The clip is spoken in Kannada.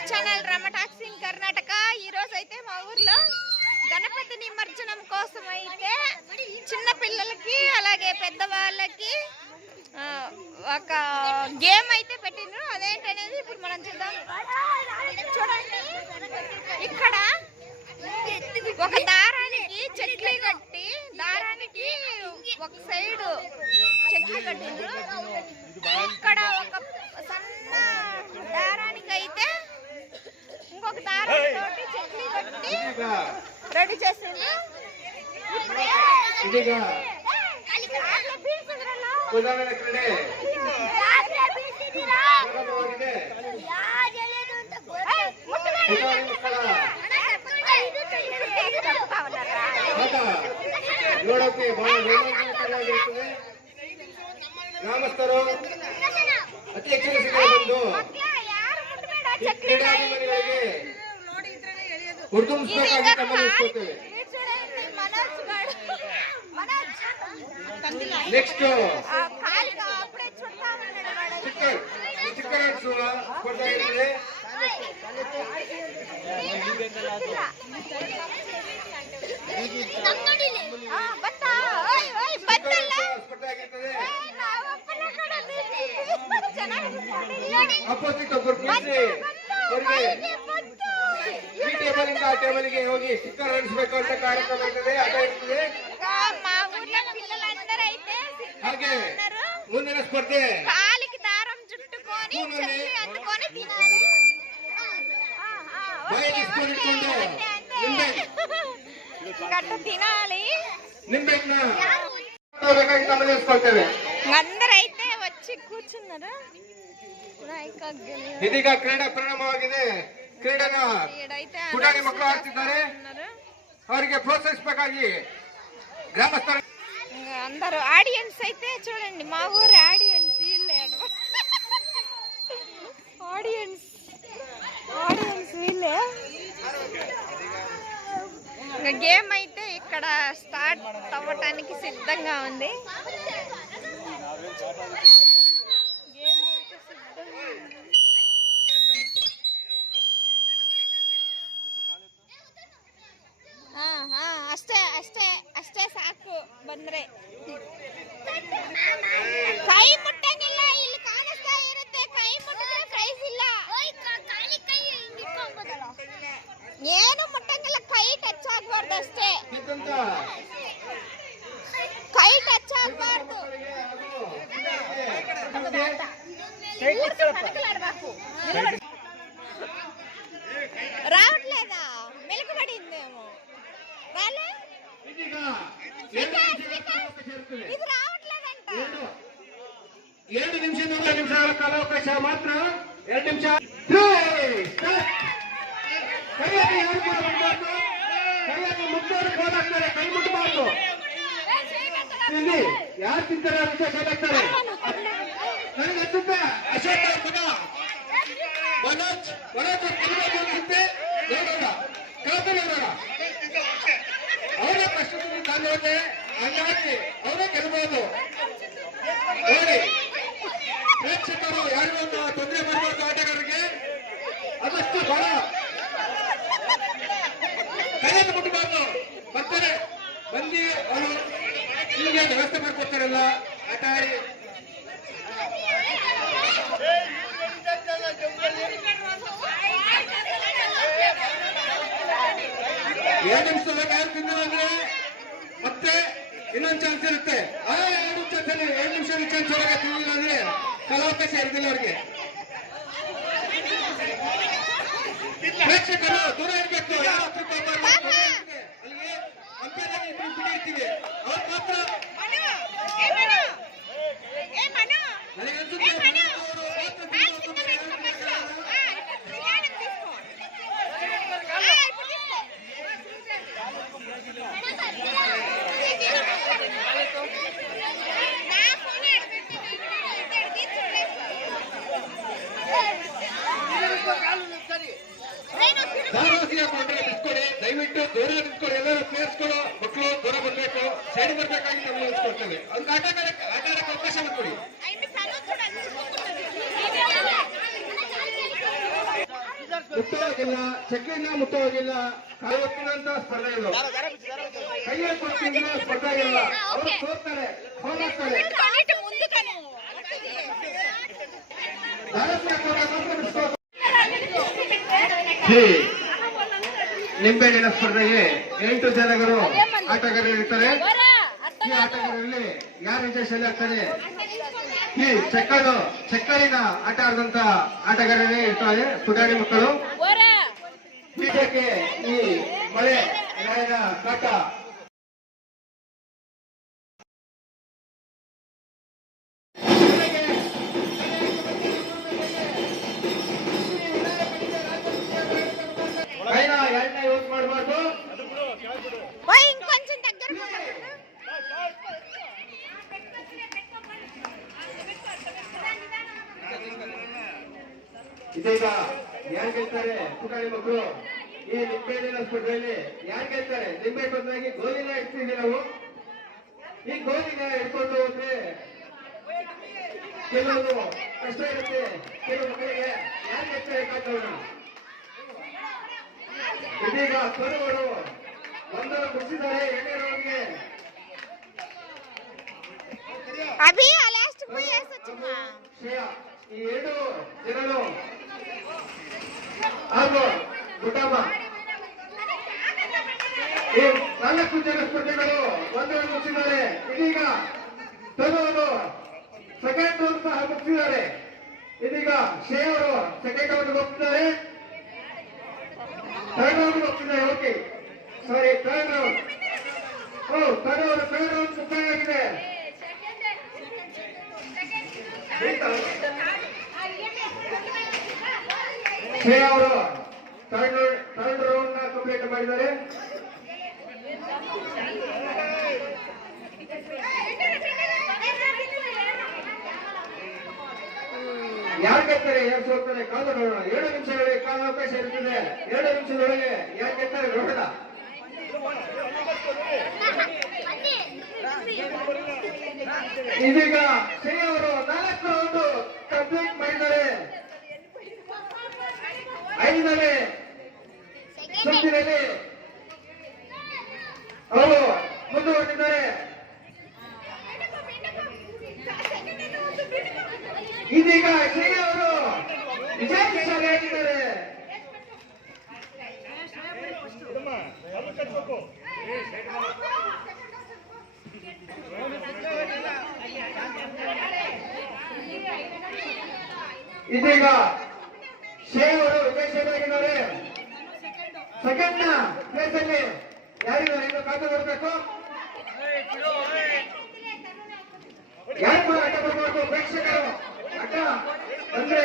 అవర్ ఛానల్ రమటాక్స్ ఇన్ కర్ణాటక. ఈ రోజు అయితే మా ఊర్లో గణపతి నిమజ్జనం కోసం అయితే చిన్న పిల్లలకి అలాగే పెద్దవాళ్ళకి ఒక గేమ్ అయితే పెట్టిండ్రు. అదేంటనేది ఇప్పుడు మనం చూద్దాం. చూడండి, ఇక్కడ ఒక దారానికి చెట్లు కట్టి దారానికి ఒక సైడ్ చెట్లు కట్టిండ్రు. ఇక్కడ ఒక సన్న దారానికి అయితే ఇంకొక దారానికి చెట్లు కట్టి రెడీ చేసిండ్రు. ನೋಡೋಕೆ ಬಹಳ ರೋಮಾಂಚನಕಾರಿಯಾಗಿರುತ್ತದೆ. ಗ್ರಾಮಸ್ಥರು ಅತಿ ಹೆಚ್ಚಿನ ಸಂಖ್ಯೆ ಬಂದು ಕ್ರೀಡಾಭಿಮಾನಿಗಳಿಗೆ ಹುರಿದುಂಬಿಸಬೇಕಾಗಿ ಗಮನಿಸುತ್ತೇವೆ. ನೆಕ್ಸ್ಟ್ ಚಿಕ್ಕ ಸ್ಪರ್ಧೆ ಇರ್ತದೆ. ಅಪೋಸಿಟ್ ಒಬ್ಬರು ಕೂರಿಸಿ ಈ ಟೇಬಲ್ ಇಂದ ಆ ಟೇಬಲ್ಗೆ ಹೋಗಿ ಸ್ಟಿಕ್ಕರ್ ಅಂಟಿಸಬೇಕು ಅಂತ ಕಾರ್ಯಕ್ರಮ ಇರ್ತದೆ. ಅದೇ ಇರ್ತದೆ. ಹಾಗೆ ಮುಂದಿನ ಸ್ಪರ್ಧೆ కాలికి దారం చుట్టుకొని చెల్లి అందుకొని తినాలి. గట్ట తినాలి. నింబెన్న గమనించుకుంటేವೆ. అందరైతే వచ్చి కూర్చున్నారు. ಇದೀಗ ಕ್ರೀಡೆ ಪ್ರಾರಂಭವಾಗಿದೆ. ಕ್ರೀಡೆನ ಪುಟಾಣಿ ಮಕ್ಕಳು ಆಡ್ತಿದ್ದಾರೆ. ಅವರಿಗೆ ಪ್ರೋತ್ಸಾಹಿಸಬೇಕಾಗಿ ಗ್ರಾಮಸ್ಥರ అందరూ ఆడియన్స్ అయితే చూడండి. మా ఊరు ఆడియన్స్ వీళ్ళే ఆడియన్స్ వీళ్ళే. గేమ్ అయితే ఇక్కడ స్టార్ట్ అవ్వటానికి సిద్ధంగా ఉంది. గేమ్ అయితే సిద్ధంగా ఉంది. ಅಷ್ಟೇ ಅಷ್ಟೇ ಅಷ್ಟೇ ಸಾಕು. ಬಂದ್ರೆ ಕೈ ಮುಟ್ಟಂಗಿಲ್ಲ. ಇಲ್ಲಿ ಕಾಣಿಸ್ತಾ ಇರುತ್ತೆ. ಕೈ ಮುಟ್ಟಿದ್ರೆ ಪ್ರೈಸ್ ಇಲ್ಲ. ಏನು ಮುಟ್ಟಂಗಿಲ್ಲ. ಕೈ ಟಚ್ ಆಗ್ಬಾರ್ದು ಅಷ್ಟೇ. ಕೈ ಟಚ್ ಆಗ್ಬಾರ್ದು. రావట్లేదా? మెలకబడిందేమో. రాలే, ఇది రావట్లేదంట. 2 నిమిషాల కాలావకాಶ మాత్ర. 2 నిమిషాలు. ಕೈಯಲ್ಲಿ ಮುಟ್ಟೋರು ಗೋಲಾಗ್ತಾರೆ. ಕೈ ಮುಟ್ಟಬಾರ್ದು. ಇಲ್ಲಿ ಯಾರು ತಿಂತಾರೆ ಅಂತ ಗೋಲಾಗ್ತಾರೆ. ನನಗೆ ಅನ್ಸುತ್ತೆ ಅಶೋಕ್ ಮಗ ಮನೋಜ್ ಅನ್ಸುತ್ತೆ. ನೋಡೋಣ, ಕಾದು ನೋಡೋಣ. ಅವರೇ ಕಷ್ಟದಲ್ಲಿ ತಂದೋದೆ. ಹಂಗಾಗಿ ಅವರೇ ಗೆಲ್ಬಹುದು. ನೋಡಿ, ಪ್ರೇಕ್ಷಕರು ಯಾರಿಗೂ ತೊಂದರೆ ಮಾಡಬಾರ್ದು. ಆಟಗಾರರಿಗೆ ಅದಷ್ಟು ಬಹಳ ಕೈಯನ್ನು ಮುಟ್ಟಬಾರ್ದು. ಬರ್ತಾರೆ ಬಂದು ಅವರು ಹೀಗೆ ವ್ಯವಸ್ಥೆ ಮಾಡ್ಕೊಡ್ತಾರಲ್ಲ ಆಟ ಆಡಿ. ಎರಡು ನಿಮಿಷದಾಗ ಯಾರು ತಿಂದ್ರೆ ಮತ್ತೆ ಇನ್ನೊಂದು ಚಾನ್ಸ್ ಇರುತ್ತೆ. ಆ 2 ನಿಮಿಷದಲ್ಲಿ 2 ನಿಮಿಷ ಚಾನ್ಸ್ ಒಳಗೆ ತಿಂದಿಲ್ಲ ಅಂದ್ರೆ ಕಾಲಾವಕಾಶ ಇರೋದಿಲ್ಲ ಅವ್ರಿಗೆ. ಪ್ರೇಕ್ಷಕರು ದೂರ ಇರಬೇಕು. ಯಾರು ಅಲ್ಲಿಗೆ ಅಂಪೇರ್ ಬಿಡಿ ಇರ್ತೀವಿ. ಅವ್ರು ಮಾತ್ರ ದಯವಿಟ್ಟು ದೂರ ನಿಂತ್ಕೊಳ್ಳಿ. ಎಲ್ಲರೂ ಪ್ಲೇಯರ್ಸ್ಗಳು ಮಕ್ಕಳು ದೂರ ಬರಬೇಕು, ಸೈಡ್ ಬರಬೇಕಾಗಿ ನಾವು ನಿಲ್ಸ್ಕೊಡ್ತೇವೆ. ಅವ್ರಿಗೆ ಆಟ ಆಡಕ್ಕೆ ಅವಕಾಶ ಮಾಡ್ಕೊಡಿ. ಮುಟ್ಟೋಗಿಲ್ಲ, ಚಕ್ರಿನ ಮುಟ್ಟೋಗಿಲ್ಲ, ಕಾಲೊತ್ತಿನಂತ ಸ್ಪರ್ಧೆ ಇದು. ಕೈಯಲ್ಲಿ ಕೊಡ್ತಿದ್ರೆ ಸ್ಪರ್ಧೆ ಇಲ್ಲ, ಅವರು ಸೋರ್ತಾರೆ, ಹೋಗ್ತಾರೆ. ನಿಂಬೆಹಣ್ಣಿನ ಸ್ಪರ್ಧೆಗೆ 8 ಜನಗಳು ಆಟಗಾರರಿರ್ತಾರೆ. ಈ ಆಟಗಾರರಲ್ಲಿ ಯಾರು ವಿಜಯಶಾಲಿ ಆಗ್ತಾರೆ? ಈ ಚಕ್ಕರಿನ ಆಟ ಆಡಿದಂತ ಆಟಗಾರರೇ ಇರ್ತಾರೆ, ಪುಟಾಣಿ ಮಕ್ಕಳು. ಪೀಠಕ್ಕೆ ಈ ಮಳೆ ನಾಯಿನ ಕಾಟ ಕೈನ ಎಣ್ಣೆ ಯೂಸ್ ಮಾಡಬಾರ್ದು. ఇంకొంచెం దగ్గర ಇದೀಗ ಯಾರು ಗೆಲ್ತಾರೆ? ಪುಟಾಣಿ ಮಕ್ಕಳು. ಈ ನಿಂಬೆಹಣ್ಣಿನ ಸ್ಪರ್ಧೆಯಲ್ಲಿ ಯಾರು ಗೆಲ್ತಾರೆ? ನಿಂಬೆ ಬದಲಾಗಿ ಗೋಲಿನ ಇಡ್ತೀವಿ ನಾವು. ಈ ಗೋಲಿನ ಇಟ್ಕೊಂಡು ಹೋದ್ರೆ ಕೆಲವೊಂದು ಕಷ್ಟ ಇರುತ್ತೆ, ಕೆಲವು ಮಕ್ಕಳಿಗೆ ಯಾರು ಗೆಲ್ತಾರೆ ಕಾಕೋಣ. ಇದೀಗ ಕರುಗಳು ಒಂದರ ಮುಗಿಸಿದ್ದಾರೆ 2ನೇ ರೌಂಡ್ಗೆ. అభి ఆ లాస్ట్ పోయేసొచ్చుమా ಶ್ರೇಯಾ ಈ 2 ಜನರು ಹಾಗೂ ಗುಡ್ಡಮ್ಮ ಈ 4 ಜನ ಸ್ಪರ್ಧಿಗಳು ಒಂದರ ಮುಗಿಸಿದ್ದಾರೆ. ಇದೀಗ ತರುವರು ಸೆಕೆಂಡ್ ರೌಂಡ್ ಸಹ ಮುಗಿಸಿದ್ದಾರೆ. ಇದೀಗ ಶ್ರೇಯಾ ಅವರು ಸೆಕೆಂಡ್ ರೌಂಡ್ ಹೋಗ್ತಿದ್ದಾರೆ, ಥರ್ಡ್ ರೌಂಡ್ ಹೋಗ್ತಿದ್ದಾರೆ. ಓಕೆ, ಸಾರಿ, ಥರ್ಡ್ ರೌಂಡ್. ಥರ್ಡ್ ರೌಂಡ್ ಮುಕ್ತಾಯ ಆಗಿದೆ. ಶ್ರೇಯಾ ಅವರು ಥರ್ಡ್ ರೌಂಡ್ ನ ಕಂಪ್ಲೀಟ್ ಮಾಡಿದ್ದಾರೆ. ಯಾರು ಗೆಲ್ತಾರೆ, ಯಾರು ಸೋಲ್ತಾರೆ ಕಾದು ನೋಡೋಣ. 7 ನಿಮಿಷಗಳಿಗೆ ಕಾಲಾವಕಾಶ ಇರುತ್ತದೆ. 2 ನಿಮಿಷದೊಳಗೆ ಯಾರು ಗೆಲ್ತಾರೆ ನೋಡೋಣ. ಇದೀಗ ಶ್ರೇಯಾ ಅವರು 4 ರೌಂಡ್ ಕಂಪ್ಲೀಟ್ ಮಾಡಿದ್ದಾರೆ. 5ನೇ ಸುತ್ತಿನಲ್ಲಿ ಅವರು ಮುಂದುವರೆದಿದ್ದಾರೆ. ಇದೀಗ ಶ್ರೇಯಾ ಅವರು ವಿಜಯಶಾಲಿಯಾಗಿದ್ದಾರೆ. ಇದೀಗ ಶ್ರೇಯಾ ಅವರು ವಿಜಯಶಾಲಿಯಾಗಿದ್ದಾರೆ. ಸೆಕೆಂಡ್ ನ ಪ್ಲೇಸ್ ಅಲ್ಲಿ ಯಾರಿದ್ದಾರೆ ಇನ್ನು ಕಾದು ಬರಬೇಕು. ಯಾರು ಕೂಡ ಅಡ್ಡ ಬರಬಾರ್ದು. ಪ್ರೇಕ್ಷಕರು ಅಡ್ಡ ಅಂದ್ರೆ